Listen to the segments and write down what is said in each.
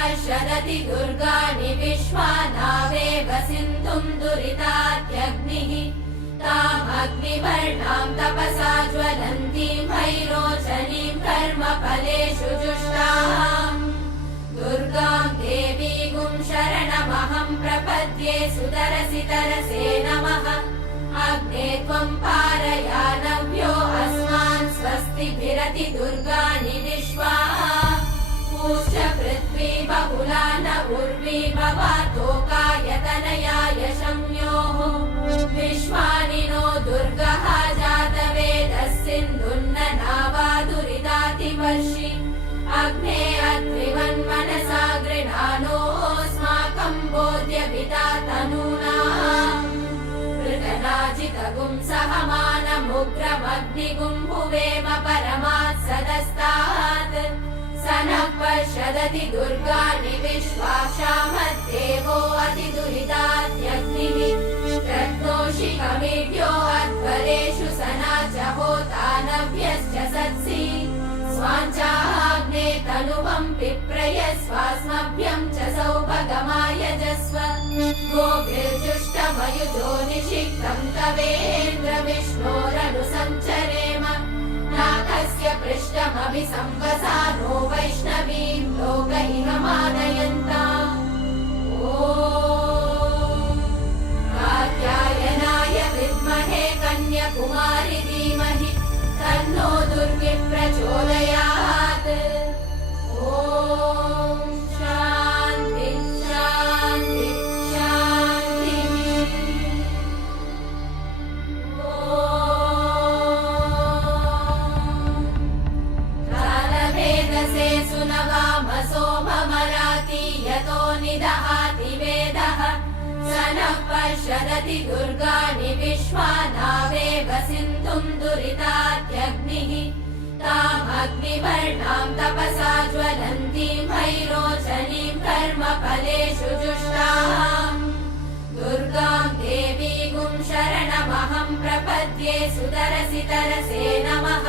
पर्षदति दुर्गाणि विश्वानावेव सिन्धुं दुरितात्यग्निः तामग्निवर्णां तपसा ज्वलन्तीं भैरोचनीं कर्मफलेषु जुष्टाम् दुर्गां देवीगुं शरणमहं प्रपद्ये सुतरसि तरसे नमः अग्ने त्वं पारयानव्यो अस्मान् स्वस्तिभिरति दुर्गाणि विश्वा पूश्च पृथ्वी बहुला न उर्वी भवातोकायतनयाय शम्योः विश्वानि नो दुर्गः जातवेदः सिन्धुन्न नावा दुरितातिवर्षि अग्ने अत्रिवन्मनसा गृणानोऽस्माकं बोध्यविता तनूनाम् पृतनाजितगुं सहमानमुग्रमग्निगुं भुवेम परमात् सदस्तात् स नः पर्षदति दुर्गाणि विश्वाक्षामद्देवो अतिदुरितात्यग्निः रत्नोषिकमीड्यो अध्वरेषु सना च होतानव्यश्च सत्सि स्वाञ्चाग्ने तनुवं पिप्रयस्वास्मभ्यं च सौभगमायजस्व गोभिर्जुष्टमयुजो निषिक्तं तवेन्द्र विष्णोरनुसञ्चरेम नाथस्य पृष्ठमभिसंवसानो वैष्णवीं लोकैकमानयन्ताम् ॐ कात्यायनाय विद्महे कन्याकुमारि धीमहि तन्नो दुर्गे प्रचोदयात् ॐ शान्ति शान्ति शान्तिः कालभेदसे सुनवामसो ममराति यतो निदहाति वेदः स नः पर्षदति दुर्गाणि विश्वानावेव सिन्धुं दुरितात्यग्निः तामग्निवर्णां तपसा ज्वलन्तीं भैरोचनीं कर्मफलेषु जुष्टाम् दुर्गां देवीगुं शरणमहं प्रपद्ये सुतरसि तरसे नमः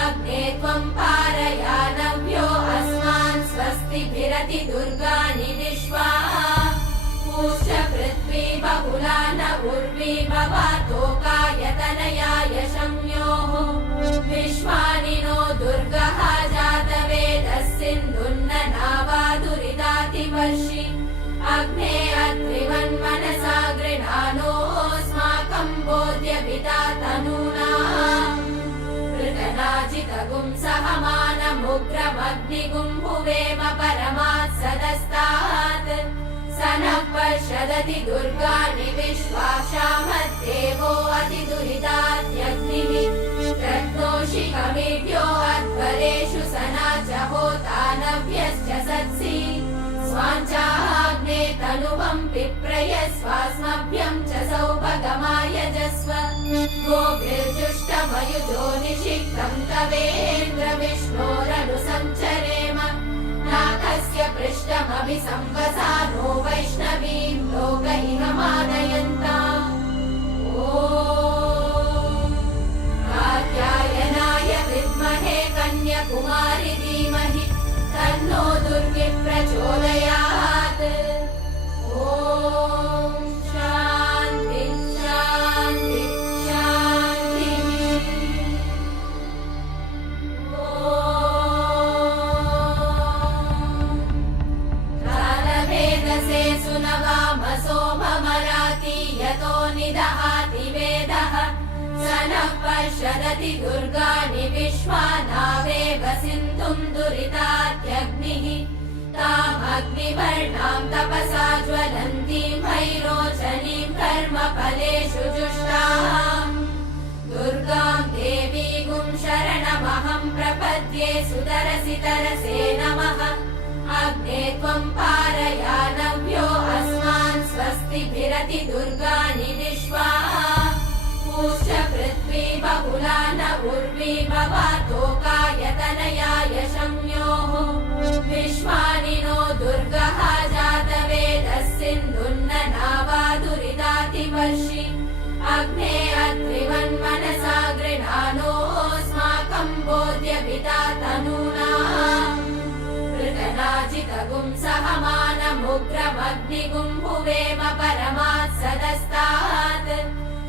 अग्ने त्वं पारयानव्यो अस्मान् स्वस्तिभिरति दुर्गाणि विश्वा पूश्च पृथ्वी बहुला न उर्वी भवातोकायतनयाय शम्योः विश्वानि नो दुर्गः जातवेदः सिन्धुन्न नावा दुरितातिवर्षि अग्ने अत्रिवन्मनसा गृणानोऽस्माकं बोध्यविता तनूनाम् पृतनाजितगुं सहमानमुग्रमग्निगुं भुवेम परमात् सदस्तात् स नः पर्षदति दुर्गाणि विश्वाक्षामद्देवो अतिदुरितात्यग्निः रत्नोषिकमीड्यो अध्वरेषु सना च होतानव्यश्च सत्सि स्वाञ्चाग्ने तनुवं पिप्रयस्वास्मभ्यं च सौभगमायजस्व गोभिर्जुष्टमयुजो निषिक्तं तवेन्द्र विष्णोरनुसञ्चरेम नाथस्य पृष्ठमभिसंवसानो वैष्णवीं लोकैकमानयन्ताम् ॐ कात्यायनाय विद्महे कन्याकुमारि धीमहि तन्नो दुर्गे प्रचोदयात् ॐ शान्ति शान्ति शान्तिः कालभेदसे सुनवामसो ममराति यतो निदहाति वेदः स नः पर्षदति दुर्गाणि विश्वानावेव सिन्धुं दुरितात्यग्निः तामग्निवर्णां तपसा ज्वलन्तीं भैरोचनीं कर्मफलेषु जुष्टाम् दुर्गां देवीगुं शरणमहं प्रपद्ये सुतरसि तरसे नमः अग्ने त्वं पारयानव्यो अस्मान् स्वस्तिभिरति दुर्गाणि विश्वा पूश्च पृथ्वी बहुला न उर्वी भवातोकायतनयाय शम्योः विश्वानि नो दुर्गः जातवेदः सिन्धुन्न नावा दुरितातिवर्षि अग्ने अत्रिवन्मनसा गृणानोऽस्माकं बोध्यविता तनूनाम् पृतनाजितगुं प्रकनाजितगुं सहमानमुग्रमग्निगुं भुवेम परमात् सदस्तात्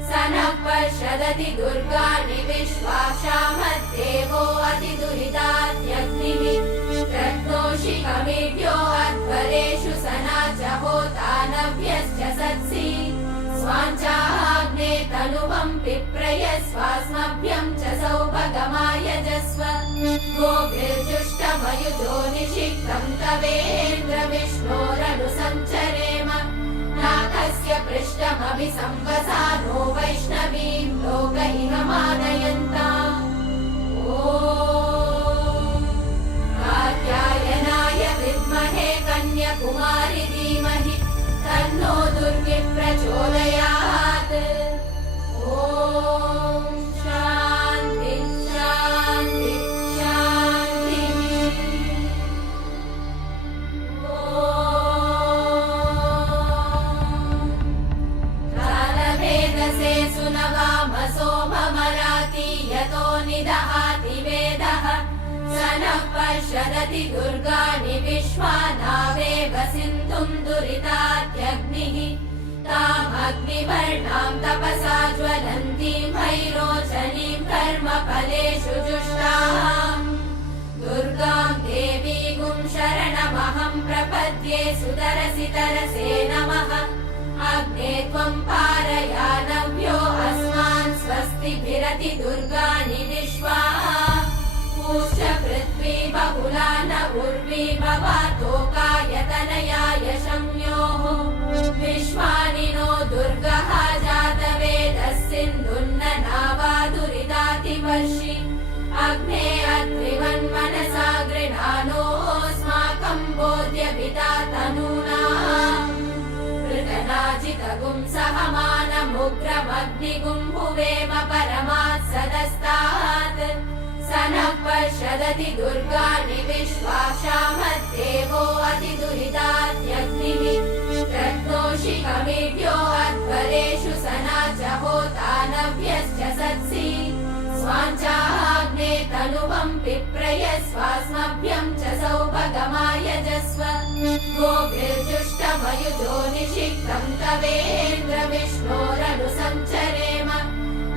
स नः पर्षदति दुर्गाणि विश्वाक्षामद्देवो अतिदुरिताद्यग्निः रत्नोषिकमीड्यो अध्वरेषु सना च होतानव्यश्च सत्सि स्वाञ्चाग्ने तनुवं पिप्रयस्वास्मभ्यं च सौभगमायजस्व गोभिर्जुष्टमयुजो निषिक्तं तवेन्द्र विष्णोरनुसञ्चरेम नाथस्य पृष्ठमभिसंवसानो वैष्णवीं लोकैकमानयन्ताम् ॐ कात्यायनाय विद्महे कन्याकुमारि धीमहि तन्नो दुर्गे प्रचोदयात् ॐ शान्ति शान्ति शान्तिः कालभेदसे सुनवामसो भमराति यतो निदहाति वेदः स नः पर्षदति दुर्गाणि विश्वानावेव सिन्धुं दुरिताद्यग्निः तामग्निवर्णां तपसा ज्वलन्तीं भैरोचनीं कर्मफलेषु जुष्टाम् दुर्गां देवीगुं शरणमहं प्रपद्ये सुतरसि तरसे नमः अग्ने त्वं पारयानव्यो अस्मान् स्वस्तिभिरति दुर्गाणि विश्वा पूश्च पृथ्वी बहुला न उर्वी भवातोकायतनयाय शम्योः विश्वानि नो दुर्गः जातवेदः सिन्धुन्न नावादुरितातिवर्षि अग्ने अत्रिवन्मनसा गृणानोऽस्माकं बोध्यविता तनूनाम् प्रकनाजितगुं सहमानमुग्रमग्निगुं भुवेम परमात् सदस्तात् स नः पर्षदति दुर्गाणि विश्वाक्षामद्देवो अतिदुरिताद्यग्निः रत्नोषिकमीड्यो अध्वरेषु सना च होतानव्यश्च सत्सि स्वाञ्चाग्ने तनुवं पिप्रयस्वास्मभ्यं च सौभगमायजस्व गोभिर्जुष्टमयुजो निषिक्तं तवेन्द्र विष्णोरनुसञ्चरेम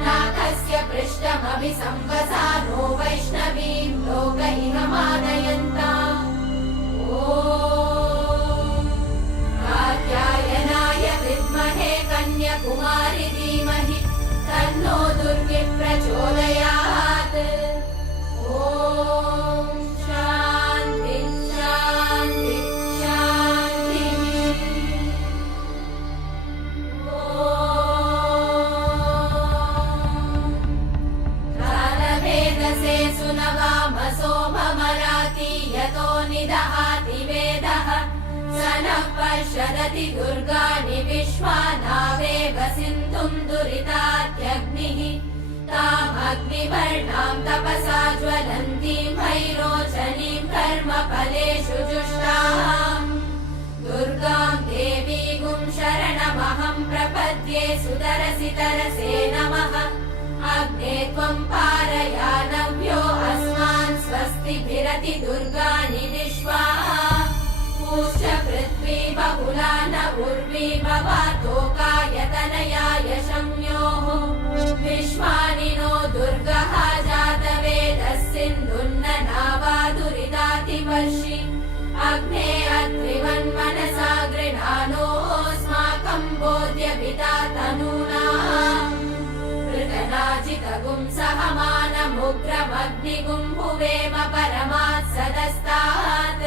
नाथस्य पृष्ठमभिसंवसानो वैष्णवीं लोकैकमानयन्ताम् ॐ कात्यायनाय विद्महे कन्याकुमारि धीमहि तन्नो दुर्गे प्रचोदयात् ॐ शान्ति शान्ति शान्तिः कालभेदसे सुनवामसो भमराति यतो निदहाति वेदः स नः पर्षदति दुर्गाणि विश्वानावेव सिन्धुं दुरिताद्यग्निः तामग्निवर्णां तपसा ज्वलन्तीं भैरोचनीं कर्मफलेषु जुष्टाम् दुर्गां देवीगुं शरणमहं प्रपद्ये सुतरसि तरसे नमः अग्ने त्वं पारयानव्यो अस्मान् स्वस्तिभिरति दुर्गाणि विश्वा पूश्च पृथ्वी बहुला न उर्वी भवातोकायतनयाय शम्योः विश्वानि नो दुर्गः जातवेदः सिन्धुन्न नावादुरितातिवर्षि अग्ने अत्रिवन्मनसा गृणानोऽस्माकं बोध्यविता तनूनाम् प्रकनाजितगुं सहमानमुग्रमग्निगुं भुवेम परमात् सदस्तात्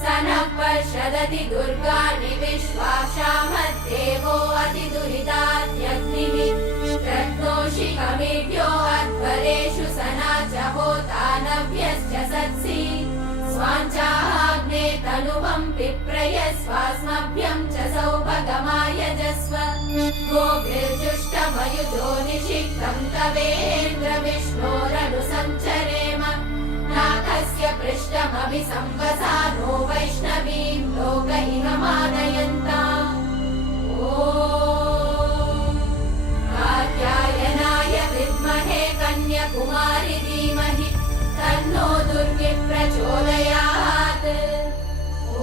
स नः पर्षदति दुर्गाणि विश्वाक्षामद्देवो अतिदुरिताद्यग्निः रत्नोषिकमीड्यो अध्वरेषु सना च होतानव्यश्च सत्सि स्वाञ्चाग्ने तनुवं पिप्रयस्वास्मभ्यं च सौभगमायजस्व गोभिर्जुष्टमयुजो निषिक्तं तवेन्द्र विष्णोरनुसञ्चरेम नाथस्य पृष्ठमभिसंवसानो वैष्णवीं लोकैकमानयन्ताम् ॐ कात्यायनाय विद्महे कन्याकुमारि धीमहि तन्नो दुर्गे प्रचोदयात् ॐ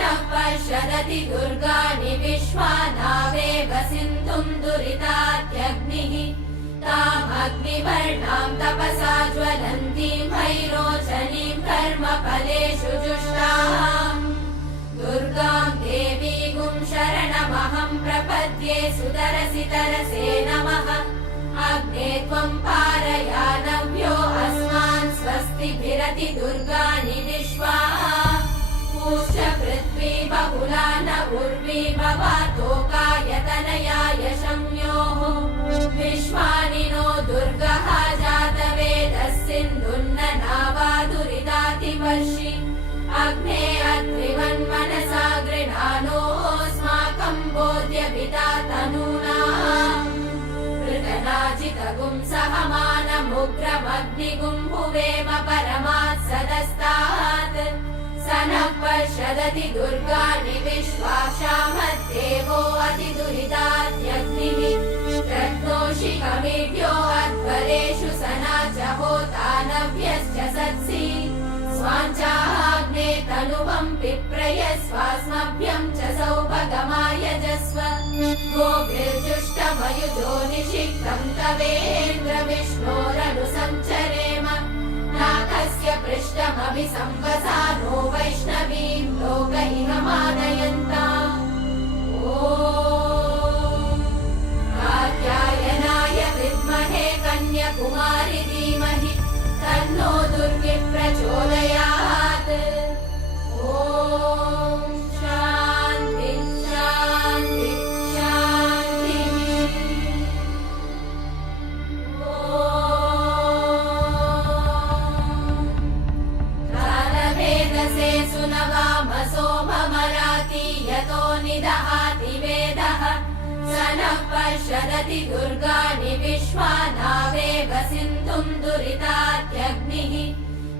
नः पर्षदति दुर्गाणि विश्वानावेव सिन्धुं दुरितात्यग्निः तामग्निवर्णां तपसा ज्वलन्तीं भैरोचनीं कर्मफलेषु जुष्टाम् दुर्गां देवीगुं शरणमहं प्रपद्ये सुतरसि तरसे नमः अग्ने त्वं पारयानव्यो अस्मान् स्वस्तिभिरति दुर्गाणि विश्वा पूश्च पृथ्वी बहुला न उर्वी भवातोकायतनयाय शम्योः विश्वानि नो दुर्गः जातवेदः सिन्धुन्न नावादुरितातिवर्षि अग्ने अत्रिवन्मनसा गृणानोऽस्माकं बोध्यविता तनूना पृतनाजितगुं सहमानमुग्रमग्निगुं भुवेम परमात् सदस्तात् स नः पर्षदति दुर्गाणि विश्वाक्षामद्देवो अतिदुरितात्यग्निः रत्नोषिकमीड्यो अध्वरेषु सना च होतानव्यश्च सत्सि स्वाञ्चाग्ने तनुवं पिप्रयस्वास्मभ्यं च सौभगमायजस्व गोभिर्जुष्टमयुजो निषिक्तं तवेन्द्र विष्णोरनुसञ्चरेम नाथस्य पृष्ठमभिसंवसानो वैष्णवीं लोकैकमानयन्ताम् ॐ कात्यायनाय विद्महे कन्याकुमारि धीमहि तन्नो दुर्गे प्रचोदयात् ॐ शान्ति शान्ति शान्तिः कालभेदसे सुनवामसो ममराति यतो निदहाति वेदः स नः पर्षदति दुर्गाणि विश्वानावेव सिन्धुं दुरितात्यग्निः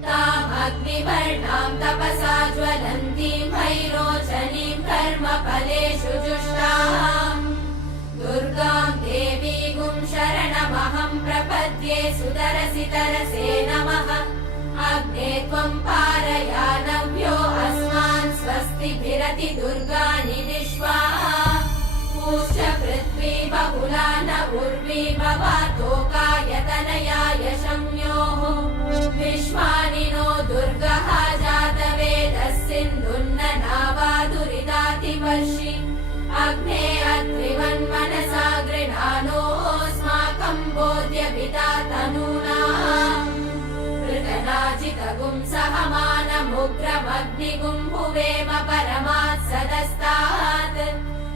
तामग्निवर्णां तपसा ज्वलन्तीं भैरोचनीं कर्मफलेषु जुष्टाम् दुर्गां देवीगुं शरणमहं प्रपद्ये सुतरसि तरसे नमः अग्ने त्वं पारयानव्यो अस्मान् स्वस्तिभिरति दुर्गाणि विश्वा पूश्च पृथ्वी बहुला न उर्वी भवातोकायतनयाय शम्योः विश्वानि नो दुर्गः जातवेदः सिन्धुन्न नावादुरितातिवर्षि अग्ने अत्रिवन्मनसा गृणानोऽस्माकं बोध्यविता तनूना पृतनाजितगुं सहमानमुग्रमग्निगुं भुवेम परमात् सदस्तात्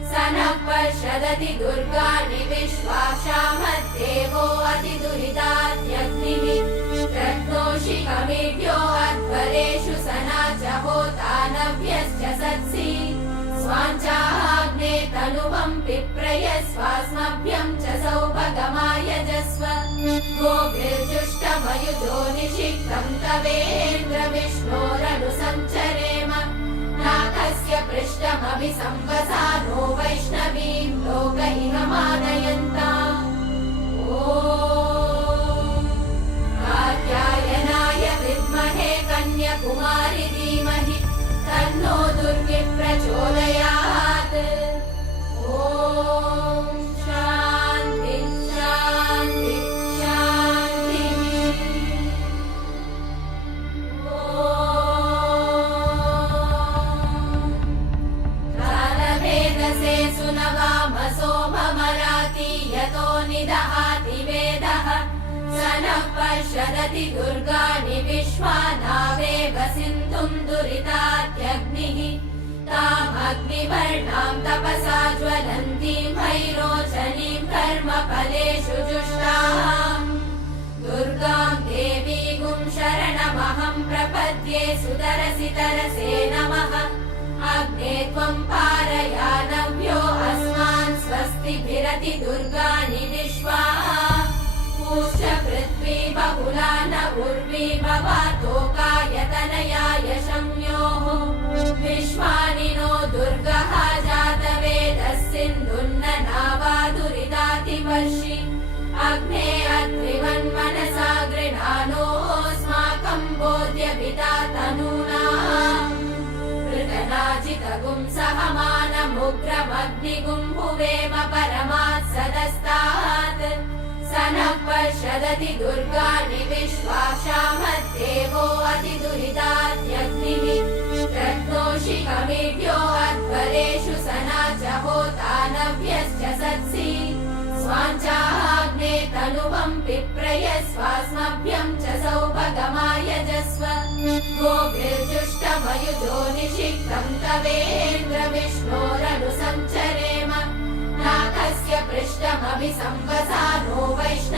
स नः पर्षदति दुर्गाणि विश्वाक्षामद्देवो अतिदुरितात्यग्निः रत्नोषिकमीड्यो अध्वरेषु सना च होतानव्यश्च सत्सि स्वाञ्चाग्ने तनुवं पिप्रयस्वास्मभ्यं च सौभगमायजस्व गोभिर्जुष्टमयुजो निषिक्तं तवेन्द्र विष्णोरनुसञ्चरेम नाथस्य पृष्ठमभिसंवसानो वैष्णवीं लोकैकमानयन्ताम् ॐ कात्यायनाय विद्महे कन्याकुमारि धीमहि तन्नो दुर्गे प्रचोदयात् ॐ शान्ति शान्ति शान्तिः कालभेदसे सुनवामसो ममराति यतो निदहाति वेदः स नः पर्षदति दुर्गाणि विश्वानावेव सिन्धुं दुरितात्यग्निः तामग्निवर्णां तपसा ज्वलन्तीं भैरोचनीं कर्मफलेषु जुष्टाम् दुर्गां देवीगुं शरणमहं प्रपद्ये सुतरसि तरसे नमः अग्ने त्वं पारयानव्यो अस्मान् स्वस्तिभिरति दुर्गाणि विश्वा पूश्च पृथ्वी बहुला न उर्वी भवातोकायतनयाय शम्योः विश्वानि नो दुर्गः जातवेदः सिन्धुन्न नावादुरितातिवर्षि अग्ने अत्रिवन्मनसा गृणानोऽस्माकं बोध्यविता तनूना पृतनाजितगुं वाजितगुं सहमानमुग्रमग्निगुं भुवेम परमात् सदस्तात् स नः पर्षदति दुर्गाणि विश्वाक्षामद्देवो अतिदुरिताद्यग्निः रत्नोषिकमीड्यो अध्वरेषु सना च होतानव्यश्च सत्सि स्वाञ्चाग्ने तनुवं पिप्रयस्वास्मभ्यं च सौभगमायजस्व गोभिर्जुष्टमयुजो निषिक्तं तवेन्द्र विष्णोरनुसञ्चरेम नाथस्य पृष्ठमभिसंवसानो वैष्णव